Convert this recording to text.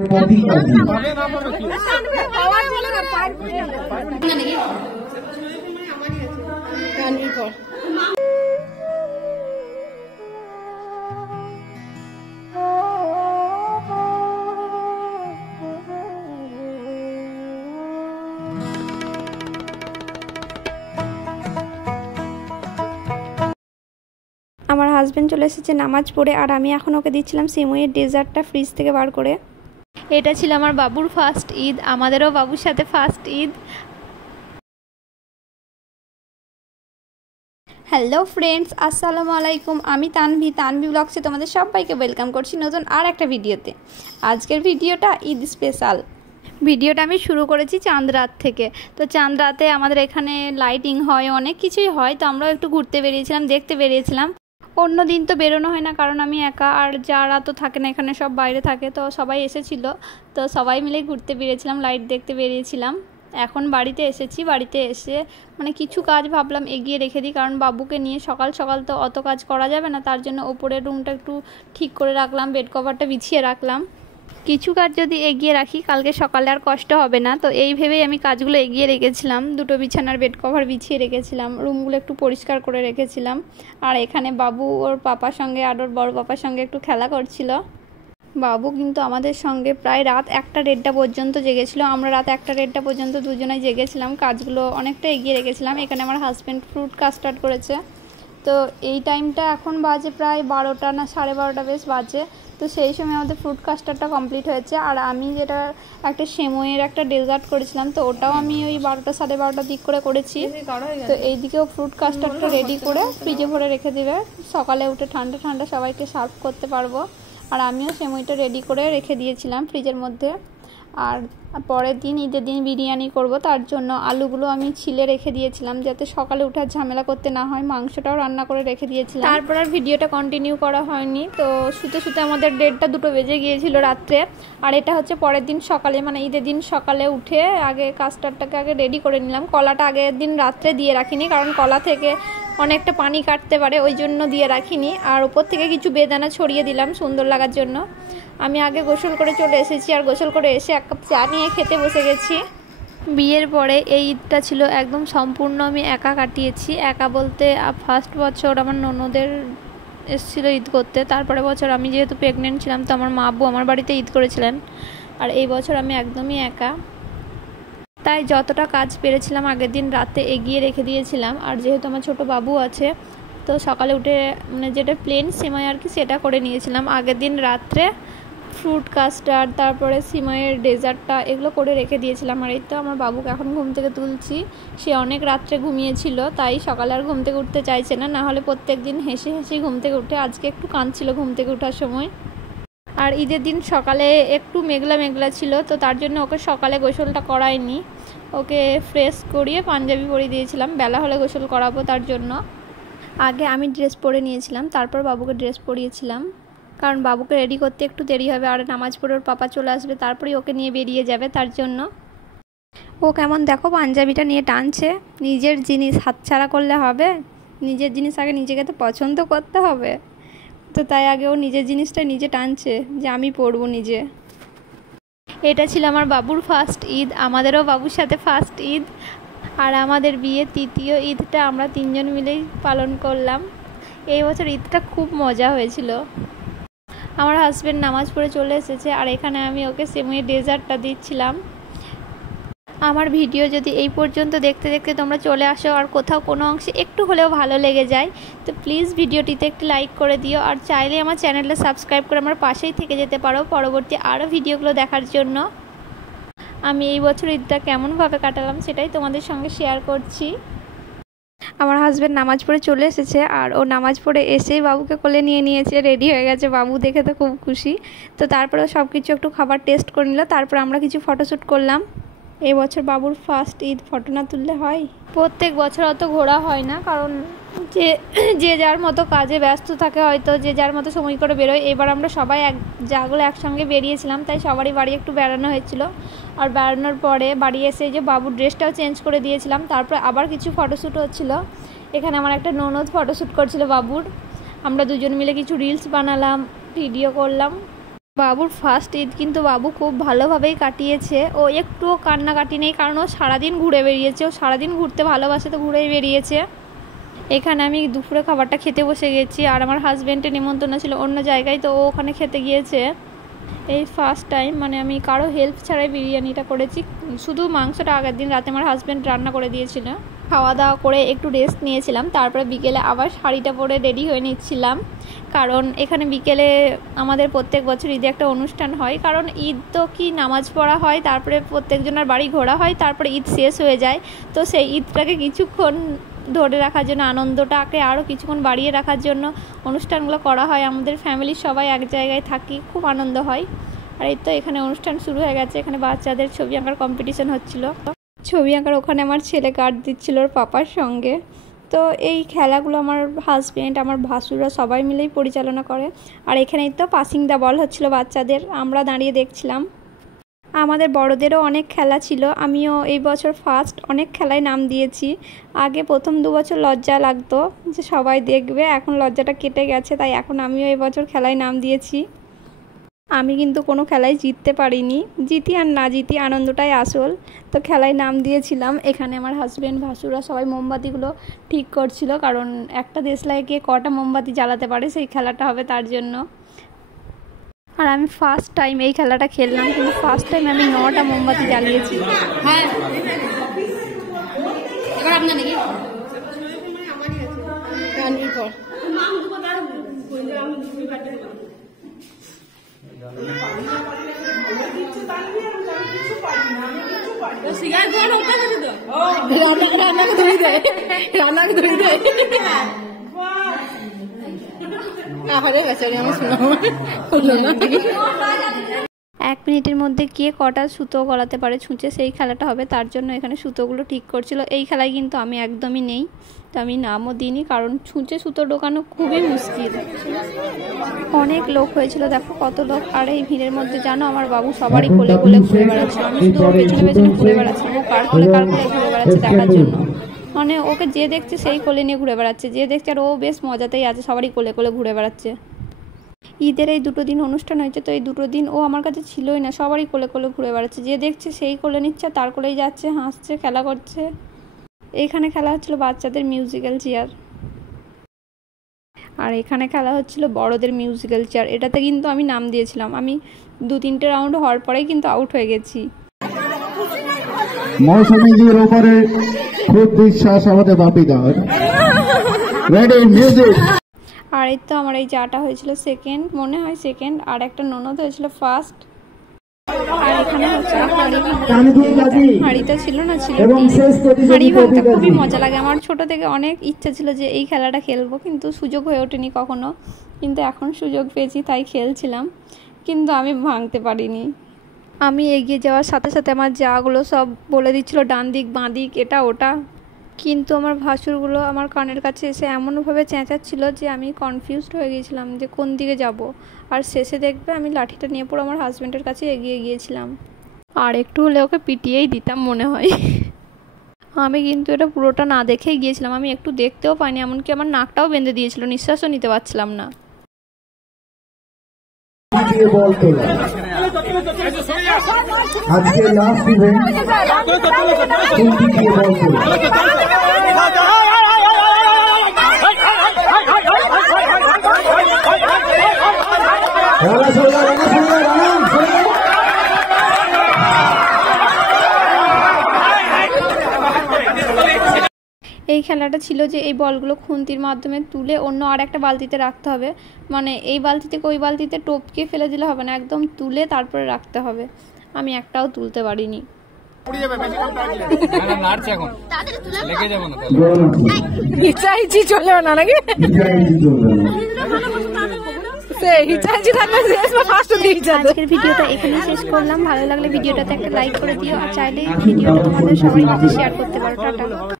আমার হাজবেন্ড চলে এসেছে নামাজ পড়ে, আর আমি এখন ওকে দিচ্ছিলাম সিমুইয়ের ডেজার্টটা ফ্রিজ থেকে বার করে। এটা ছিল আমার বাবুর ফার্স্ট ঈদ, আমাদেরও বাবুর সাথে ফার্স্ট ঈদ। হ্যালো ফ্রেন্ডস, আসসালামু আলাইকুম। আমি তানভি ব্লগসে তোমাদের সবাইকে ওয়েলকাম করছি নতুন আর একটা ভিডিওতে। আজকের ভিডিওটা ঈদ স্পেশাল। ভিডিওটা আমি শুরু করেছি চাঁদ রাত থেকে। তো চাঁদ রাতে আমাদের এখানে লাইটিং হয়, অনেক কিছুই হয়, তো আমরাও একটু ঘুরতে বেরিয়েছিলাম, দেখতে বেরিয়েছিলাম। অন্য দিন তো বেরোনো হয় না, কারণ আমি একা, আর যারা তো থাকে না এখানে সব বাইরে থাকে, তো সবাই এসেছিল, তো সবাই মিলে ঘুরতে বেরিয়েছিলাম, লাইট দেখতে বেরিয়েছিলাম। এখন বাড়িতে এসেছি, বাড়িতে এসে মানে কিছু কাজ ভাবলাম এগিয়ে রেখে দিই, কারণ বাবুকে নিয়ে সকাল সকাল তো অত কাজ করা যাবে না, তার জন্য ওপরের রুমটা একটু ঠিক করে রাখলাম, বেড কভারটা বিছিয়ে রাখলাম। কিছু কাজ যদি এগিয়ে রাখি কালকে সকালে আর কষ্ট হবে না, তো এই ভেবেই আমি কাজগুলো এগিয়ে রেখেছিলাম। দুটো বিছানার বেড কভার বিছিয়ে রেখেছিলাম, রুমগুলো একটু পরিষ্কার করে রেখেছিলাম। আর এখানে বাবু ওর পাপার সঙ্গে আর ওর বড় পাপার সঙ্গে একটু খেলা করছিল। বাবু কিন্তু আমাদের সঙ্গে প্রায় রাত 1টা-1:30 পর্যন্ত জেগেছিল। আমরা রাত 1টা-1:30 পর্যন্ত দুজনেই জেগেছিলাম, কাজগুলো অনেকটা এগিয়ে রেখেছিলাম। এখানে আমার হাজব্যান্ড ফ্রুট কাস্টার্ড করেছে। তো এই টাইমটা এখন বাজে প্রায় 12টা না 12:30 বেশ বাজে। তো সেই সময় আমাদের ফ্রুট কাস্টার্ডটা কমপ্লিট হয়েছে। আর আমি যেটা একটা সেমইয়ের একটা ডেজার্ট করেছিলাম, তো ওটাও আমি ওই 12টা 12:30 দিক করে করেছি। তো এই দিকেও ফ্রুট কাস্টার্ডটা রেডি করে ফ্রিজে ভরে রেখে দিবে, সকালে উঠে ঠান্ডা ঠান্ডা সবাইকে সার্ভ করতে পারবো। আর আমিও সেমইটা রেডি করে রেখে দিয়েছিলাম ফ্রিজের মধ্যে। আর পরের দিন ঈদের দিন বিরিয়ানি করব, তার জন্য আলুগুলো আমি ছিলে রেখে দিয়েছিলাম যাতে সকালে উঠে ঝামেলা করতে না হয়। মাংসটাও রান্না করে রেখে দিয়েছিলাম। তারপর আর ভিডিওটা কন্টিনিউ করা হয়নি। তো শুতে শুতে আমাদের 1:30-2 বেজে গিয়েছিল রাত্রে। আর এটা হচ্ছে পরের দিন সকালে, মানে ঈদের দিন সকালে উঠে আগে কাস্টার্ডটাকে আগে রেডি করে নিলাম। কলাটা আগের দিন রাত্রে দিয়ে রাখিনি, কারণ কলা থেকে অনেকটা পানি কাটতে পারে, ওই জন্য দিয়ে রাখিনি। আর ওপর থেকে কিছু বেদানা ছড়িয়ে দিলাম সুন্দর লাগার জন্য। আমি আগে গোসল করে চলে এসেছি, আর গোসল করে এসে 1 কাপ চা নিয়ে খেতে বসে গেছি। বিয়ের পরে এই ঈদটা ছিল একদম সম্পূর্ণ আমি একা কাটিয়েছি। একা বলতে ফার্স্ট বছর আমার ননদের এসেছিল ঈদ করতে, তারপরে বছর আমি যেহেতু প্রেগনেন্ট ছিলাম, তো আমার মা আব্বু আমার বাড়িতে ঈদ করেছিলেন। আর এই বছর আমি একদমই একা, তাই যতটা কাজ পেরেছিলাম আগের দিন রাতে এগিয়ে রেখে দিয়েছিলাম। আর যেহেতু আমার ছোট বাবু আছে, তো সকালে উঠে মানে যেটা প্লেন সিমাই আর কি সেটা করে নিয়েছিলাম। আগের দিন রাত্রে ফ্রুট কাস্টার্ড, তারপরে সিমাইয়ের ডেজার্টটা এগুলো করে রেখে দিয়েছিলাম। আর এই তো আমার বাবুকে এখন ঘুম থেকে তুলছি। সে অনেক রাত্রে ঘুমিয়েছিল, তাই সকালে আর ঘুম থেকে উঠতে চাইছে না, নাহলে প্রত্যেক দিন হেসে হেসে ঘুম থেকে উঠে। আজকে একটু কাঁদছিল ঘুম থেকে ওঠার সময়। আর ঈদের দিন সকালে একটু মেঘলা মেঘলা ছিল, তো তার জন্য ওকে সকালে গোসলটা করাইনি, ওকে ফ্রেশ করিয়ে পাঞ্জাবি পরিয়ে দিয়েছিলাম। বেলা হলে গোসল করাবো, তার জন্য আগে আমি ড্রেস পরে নিয়েছিলাম, তারপর বাবুকে ড্রেস পরিয়েছিলাম, কারণ বাবুকে রেডি করতে একটু দেরি হবে। আর নামাজ পড়ে ওর পাপা চলে আসবে, তারপরেই ওকে নিয়ে বেরিয়ে যাবে, তার জন্য। ও কেমন দেখো পাঞ্জাবিটা নিয়ে টানছে। নিজের জিনিস হাতছাড়া করলে হবে? নিজের জিনিস আগে নিজেকে তো পছন্দ করতে হবে, তো তাই আগে ও নিজের জিনিসটা নিজে টানছে যে আমি পরবো নিজে। এটা ছিল আমার বাবুর ফার্স্ট ঈদ, আমাদেরও বাবুর সাথে ফার্স্ট ঈদ। আর আমাদের বিয়ে 3য় ঈদটা আমরা 3জন মিলেই পালন করলাম। এই বছর ঈদটা খুব মজা হয়েছিল। আমার হাজব্যান্ড নামাজ পড়ে চলে এসেছে, আর এখানে আমি ওকে সেমইয়ের ডেজার্টটা দিচ্ছিলাম। আমার ভিডিও যদি এই পর্যন্ত দেখতে দেখতে তোমরা চলে আসো, আর কোথাও কোনো অংশে একটু হলেও ভালো লেগে যায়, তো প্লিজ ভিডিওটিতে একটু লাইক করে দিও। আর চাইলে আমার চ্যানেলটা সাবস্ক্রাইব করে আমার পাশেই থেকে যেতে পারো পরবর্তী আরও ভিডিওগুলো দেখার জন্য। আমি এই বছর ঈদটা কেমনভাবে কাটালাম সেটাই তোমাদের সঙ্গে শেয়ার করছি। আমার হাজব্যান্ড নামাজ পড়ে চলে এসেছে, আর ও নামাজ পড়ে এসেই বাবুকে কোলে নিয়ে নিয়েছে, রেডি হয়ে গেছে। বাবু দেখে তো খুব খুশি। তো তারপরেও সব কিছু একটু খাবার টেস্ট করে নিল, তারপর আমরা কিছু ফটোশ্যুট করলাম। এই বছর বাবুর ফার্স্ট ঈদ, ফটো না তুললে হয়? প্রত্যেক বছর অত ঘোরা হয় না, কারণ যে যার মতো কাজে ব্যস্ত থাকে, হয়তো যে যার মতো সময় করে বেরোয়। এবার আমরা সবাই যাগুলো একসঙ্গে বেরিয়েছিলাম, তাই সবারই বাড়ি একটু বেড়ানো হয়েছিল। আর বেড়ানোর পরে বাড়ি এসে যে বাবুর ড্রেসটাও চেঞ্জ করে দিয়েছিলাম, তারপরে আবার কিছু ফটোশ্যুট হচ্ছিল। এখানে আমার একটা ননদ ফটোশ্যুট করছিল বাবুর। আমরা দুজন মিলে কিছু রিলস বানালাম, ভিডিও করলাম। বাবুর ফার্স্ট ঈদ কিন্তু বাবু খুব ভালোভাবেই কাটিয়েছে। ও একটুও কান্নাকাটি নেই, কারণ ও সারাদিন ঘুরে বেরিয়েছে। ও সারাদিন ঘুরতে ভালোবাসে, তো ঘুরেই বেরিয়েছে। এখানে আমি দুপুরে খাবারটা খেতে বসে গেছি, আর আমার হাজব্যান্ডের নিমন্ত্রণ ছিল অন্য জায়গায়, তো ও ওখানে খেতে গিয়েছে। এই ফার্স্ট টাইম মানে আমি কারো হেল্প ছাড়াই বিরিয়ানিটা করেছি। শুধু মাংসটা আগের দিন রাতে আমার হাজব্যান্ড রান্না করে দিয়েছিল। খাওয়া দাওয়া করে একটু রেস্ট নিয়েছিলাম, তারপরে বিকেলে আবার শাড়িটা পরে রেডি হয়ে নিচ্ছিলাম, কারণ এখানে বিকেলে আমাদের প্রত্যেক বছর ঈদে একটা অনুষ্ঠান হয়। কারণ ঈদ তো কি নামাজ পড়া হয়, তারপরে প্রত্যেকজনের বাড়ি ঘোরা হয়, তারপরে ঈদ শেষ হয়ে যায়। তো সেই ঈদটাকে কিছুক্ষণ ধরে রাখার জন্য, আনন্দটাকে আরও কিছুক্ষণ বাড়িয়ে রাখার জন্য অনুষ্ঠানগুলো করা হয়। আমাদের ফ্যামিলির সবাই এক জায়গায় থাকি, খুব আনন্দ হয়। আর এই তো এখানে অনুষ্ঠান শুরু হয়ে গেছে। এখানে বাচ্চাদের ছবি আঁকার কম্পিটিশন হচ্ছিল। ছবি আঁকার ওখানে আমার ছেলে কার্ড দিচ্ছিল ওর পাপার সঙ্গে। তো এই খেলাগুলো আমার হাজব্যান্ড, আমার ভাসুররা সবাই মিলেই পরিচালনা করে। আর এখানেই তো পাসিং দ্য বল হচ্ছিল বাচ্চাদের, আমরা দাঁড়িয়ে দেখছিলাম। আমাদের বড়দেরও অনেক খেলা ছিল। আমিও এই বছর ফার্স্ট অনেক খেলায় নাম দিয়েছি। আগে প্রথম 2 বছর লজ্জা লাগতো যে সবাই দেখবে, এখন লজ্জাটা কেটে গেছে, তাই এখন আমিও এই বছর খেলায় নাম দিয়েছি। আমি কিন্তু কোনো খেলায় জিততে পারিনি, জিতি আর না জিতি আনন্দটাই আসল। তো খেলায় নাম দিয়েছিলাম। এখানে আমার হাজব্যান্ড ভাসুরা সবাই মোমবাতিগুলো ঠিক করছিল, কারণ একটা দেশলাইয়ে কে কটা মোমবাতি জ্বালাতে পারে সেই খেলাটা হবে তার জন্য। আর আমি ফার্স্ট টাইম এই খেলাটা খেললাম, কিন্তু ফার্স্ট টাইম আমি 9টা মোমবাতি জ্বালিয়েছি। হ্যাঁ, এবার আপনার নাকি এক মিনিটের মধ্যে কে কটা সুতো গলাতে পারে ছুঁচে, সেই খেলাটা হবে, তার জন্য এখানে সুতোগুলো ঠিক করছিল। এই খেলায় কিন্তু আমি একদমই নেই, তো আমি নামও দিইনি, কারণ ছুঁচে সুতো ঢোকানো খুবই মুশকিল। অনেক লোক হয়েছিল, দেখো কত লোক। আর এই ভিড়ের মধ্যে জানো আমার বাবু সবারই কোলে কোলে ঘুরে বেড়াচ্ছিল। আমি শুধু পেছনে পেছনে ঘুরে বেড়াচ্ছিলাম, ও কার কোলে ঘুরে বেড়াচ্ছে দেখার জন্য। মানে ওকে যে দেখছে সেই কোলে নিয়ে ঘুরে বেড়াচ্ছে, যে দেখছে আর ও বেশ মজাতেই আছে, সবারই কোলে কোলে ঘুরে বেড়াচ্ছে। ঈদের এই 2 দিন অনুষ্ঠান হয়েছে, তো এই 2 দিন ও আমার কাছে ছিলই না, সবারই কোলে কোলে ঘুরে বেড়াচ্ছে, যে দেখছে সেই কোলে নিচ্ছে, তার কোলেই যাচ্ছে, হাসছে, খেলা করছে। এইখানে খেলা হচ্ছিল বাচ্চাদের মিউজিক্যাল চেয়ার, আর এখানে খেলা হচ্ছিল বড়দের মিউজিক্যাল চেয়ার। এটাতে কিন্তু আমি নাম দিয়েছিলাম। আমি 2-3টে রাউন্ড হওয়ার পরেই কিন্তু আউট হয়ে গেছি। মৌসুমীজির উপরে খুব বিশ্বাস আমাদের বাপিদার। Ready music. আর এই তো আমার এই জাটা হয়েছিল সেকেন্ড, মনে হয় সেকেন্ড, আর একটা ননদ হয়েছিল ফার্স্ট। আর এখানে হচ্ছে হাঁড়িটা ছিল না, ছিল হাঁড়ি ভাঙতে খুবই মজা লাগে। আমার ছোট থেকে অনেক ইচ্ছা ছিল যে এই খেলাটা খেলবো, কিন্তু সুযোগ হয়ে ওঠেনি কখনো। কিন্তু এখন সুযোগ পেয়েছি, তাই খেলছিলাম, কিন্তু আমি ভাঙতে পারিনি। আমি এগিয়ে যাওয়ার সাথে সাথে আমার জাগুলো সব বলে দিচ্ছিল ডান দিক বাঁ দিক এটা ওটা, কিন্তু আমার ভাসুরগুলো আমার কানের কাছে এসে এমনভাবে চেঁচাচ্ছিল যে আমি কনফিউজড হয়ে গিয়েছিলাম যে কোন দিকে যাব। আর শেষে দেখবে আমি লাঠিটা নিয়ে পড়ে আমার হাজব্যান্ডের কাছে এগিয়ে গিয়েছিলাম, আর একটু হলে ওকে পিটিয়েই দিতাম মনে হয়। আমি কিন্তু এটা পুরোটা না দেখেই গিয়েছিলাম, আমি একটু দেখতেও পাইনি, এমনকি আমার নাকটাও বেঁধে দিয়েছিল, নিঃশ্বাসও নিতে পারছিলাম না। আজকে লাস্ট ইভেন্ট এই খেলাটা ছিল যে এই বলগুলো খুন্তির মাধ্যমে তুলে অন্য আর একটা বালতিতে রাখতে হবে। মানে এই বালতি থেকে ওই বালতিতে টপকে ফেলে দিলে হবে না, একদম তুলে তারপরে রাখতে হবে। আমি একটাও তুলতে পারিনি। আজকের ভিডিওটা এখানেই শেষ করলাম। ভালো লাগলে ভিডিওটাতে একটা লাইক করে দিও, আর চাইলে ভিডিওটা তোমাদের সবাই কাছে শেয়ার করতে পারো। টাটা।